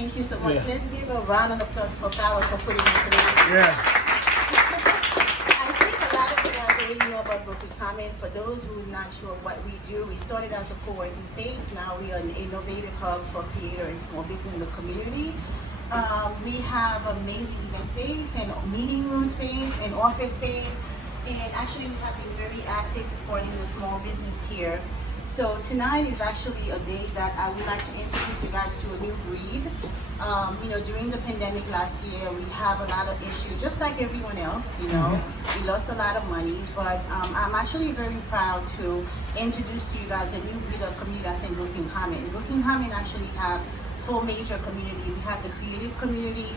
Thank you so much. Yeah. Let's give a round of applause for Farah for putting this together. Yeah. I think a lot of you guys already know about Bklyn. For those who are not sure what we do, we started as a co-working space. Now we are an innovative hub for creator and small business in the community. We have amazing event space and meeting room space and office space. And actually we have been very active supporting the small business here. So tonight is actually a day that I would like to introduce you guys to a new breed. During the pandemic last year, we have a lot of issues, just like everyone else, We lost a lot of money, but I'm actually very proud to introduce to you guys a new breed of community that's in Bklyn. Bklyn actually have 4 major communities. We have the creative community,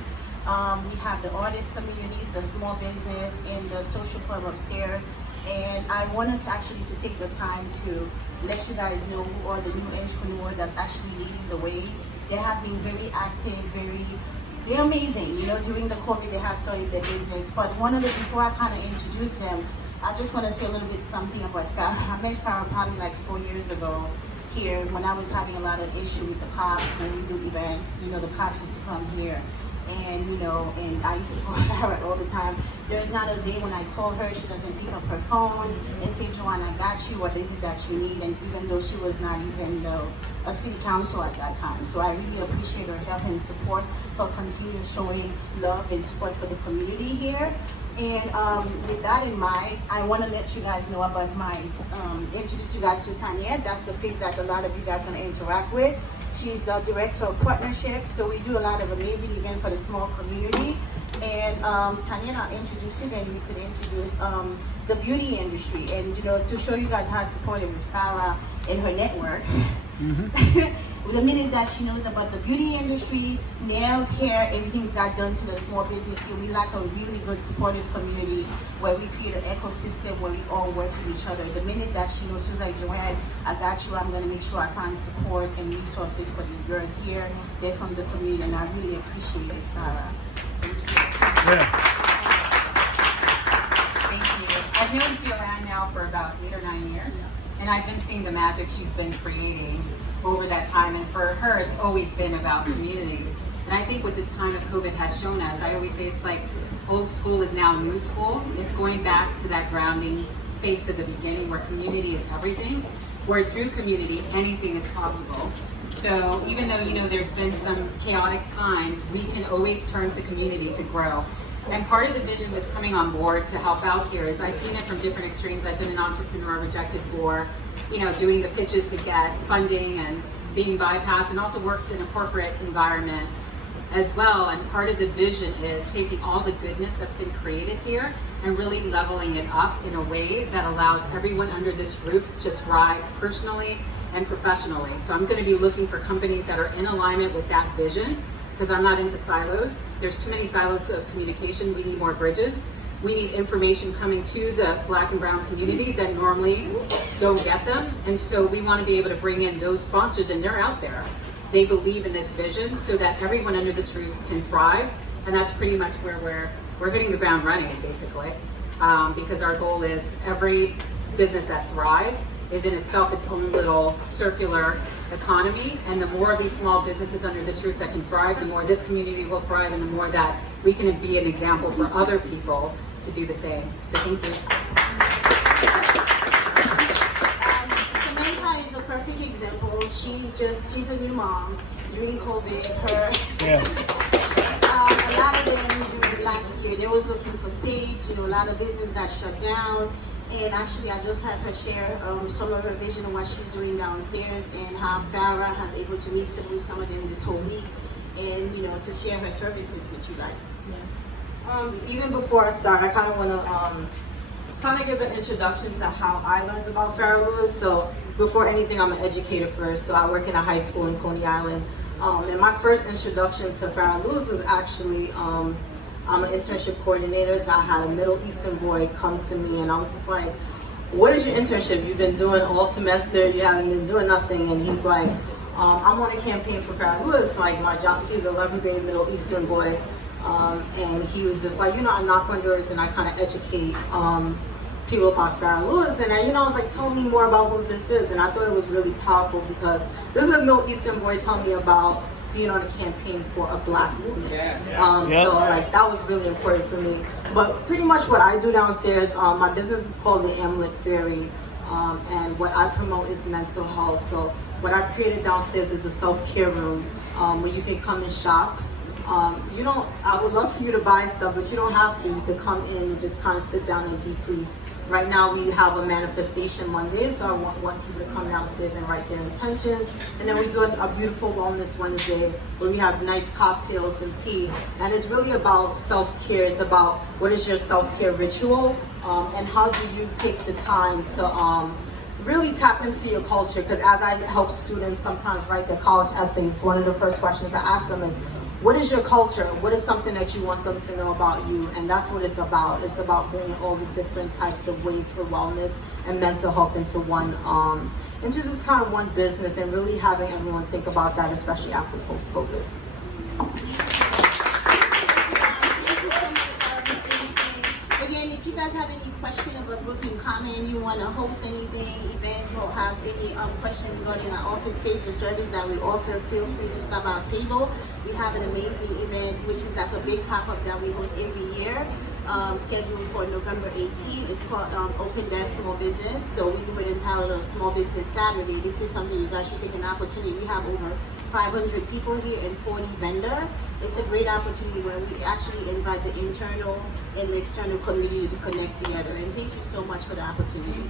we have the artist communities, the small business, and the social club upstairs. And I wanted to actually take the time to let you guys know who are the new entrepreneurs that's actually leading the way. They have been very active, they're amazing. During the COVID, they have started their business. But before I kind of introduce them, I just want to say a little bit something about Farah. I met Farah probably like 4 years ago here when I was having a lot of issue with the cops when we do events. The cops used to come here. And I used to call Farah all the time. There's not a day when I call her, she doesn't pick up her phone and say, Joanne, I got you, what is it that you need? And even though she was not even a city council at that time. So I really appreciate her help and support for continuing showing love and support for the community here. And with that in mind, I want to let you guys know about introduce you guys to Tanya. That's the face that a lot of you guys are going to interact with. She's the director of partnership, so we do a lot of amazing events for the small community. And Tanya, I'll introduce you, then we could introduce the beauty industry. And to show you guys how supportive with Farah and her network. The minute that she knows about the beauty industry, nails, hair, everything's got done to the small business here. We like a really good supportive community where we create an ecosystem where we all work with each other. The minute that she knows, she was like, Joanne, I got you. I'm going to make sure I find support and resources for these girls here. They're from the community, and I really appreciate it, Farah. Thank you. Yeah. Thank you. I've known Joanne now for about 8 or 9 years, and I've been seeing the magic she's been creating over that time, and for her it's always been about community. And I think what this time of COVID has shown us, I always say it's like old school is now new school. It's going back to that grounding space at the beginning where community is everything, where through community anything is possible. So even though there's been some chaotic times, we can always turn to community to grow. And part of the vision with coming on board to help out here is I've seen it from different extremes. I've been an entrepreneur rejected for doing the pitches to get funding and being bypassed, and also worked in a corporate environment as well. And part of the vision is taking all the goodness that's been created here and really leveling it up in a way that allows everyone under this roof to thrive personally and professionally. So I'm going to be looking for companies that are in alignment with that vision, because I'm not into silos. There's too many silos of communication. We need more bridges. We need information coming to the Black and brown communities that normally don't get them. And so we want to be able to bring in those sponsors, and they're out there. They believe in this vision so that everyone under this roof can thrive. And that's pretty much where we're hitting the ground running, basically. Because our goal is every business that thrives is in itself its own little circular economy. And the more of these small businesses under this roof that can thrive, the more this community will thrive, and the more that we can be an example for other people to do the same. So thank you. Samantha is a perfect example. She's a new mom. During COVID, a lot of them during last year, they was looking for space. A lot of business got shut down. And actually, I just had her share some of her vision of what she's doing downstairs, and how Farah has able to meet some of them this whole week, and to share her services with you guys. Even before I start, I kind of want to give an introduction to how I learned about Farah Lewis. So before anything, I'm an educator first. So I work in a high school in Coney Island. And my first introduction to Farah Lewis was actually, I'm an internship coordinator. So I had a Middle Eastern boy come to me, and I was just like, what is your internship? You've been doing all semester, you haven't been doing nothing. And he's like, I'm on a campaign for Farah Lewis. Like, my job, he's an 11th grade Middle Eastern boy. And he was just like, I knock on doors and I kind of educate people about Farah Lewis. And I was like, tell me more about who this is. And I thought it was really powerful, because this is a Middle Eastern boy telling me about being on a campaign for a Black woman. Yep. So like that was really important for me. But pretty much what I do downstairs, my business is called the Amulet Theory, and what I promote is mental health. So what I've created downstairs is a self-care room where you can come and shop. I would love for you to buy stuff, but you don't have to. You could come in and just kind of sit down and debrief. Right now we have a manifestation Monday, so I want people to come downstairs and write their intentions. And then we do a beautiful wellness Wednesday where we have nice cocktails and tea. And it's really about self-care. It's about what is your self-care ritual, and how do you take the time to really tap into your culture. Because as I help students sometimes write their college essays, one of the first questions I ask them is, what is your culture? What is something that you want them to know about you? And that's what it's about. It's about bringing all the different types of ways for wellness and mental health into one, into just kind of one business, and really having everyone think about that, especially after post-COVID. Again, if you guys have any question about booking, comment, you want to host anything, events, or have any question regarding our office space, the service that we offer, feel free to stop our table. We have an amazing event, which is like a big pop-up that we host every year, scheduled for November 18th. It's called Open Desk Small Business. So we do it in parallel of Small Business Saturday. This is something you guys should take an opportunity. We have over 500 people here and 40 vendors. It's a great opportunity where we actually invite the internal and the external community to connect together. And thank you so much for the opportunity.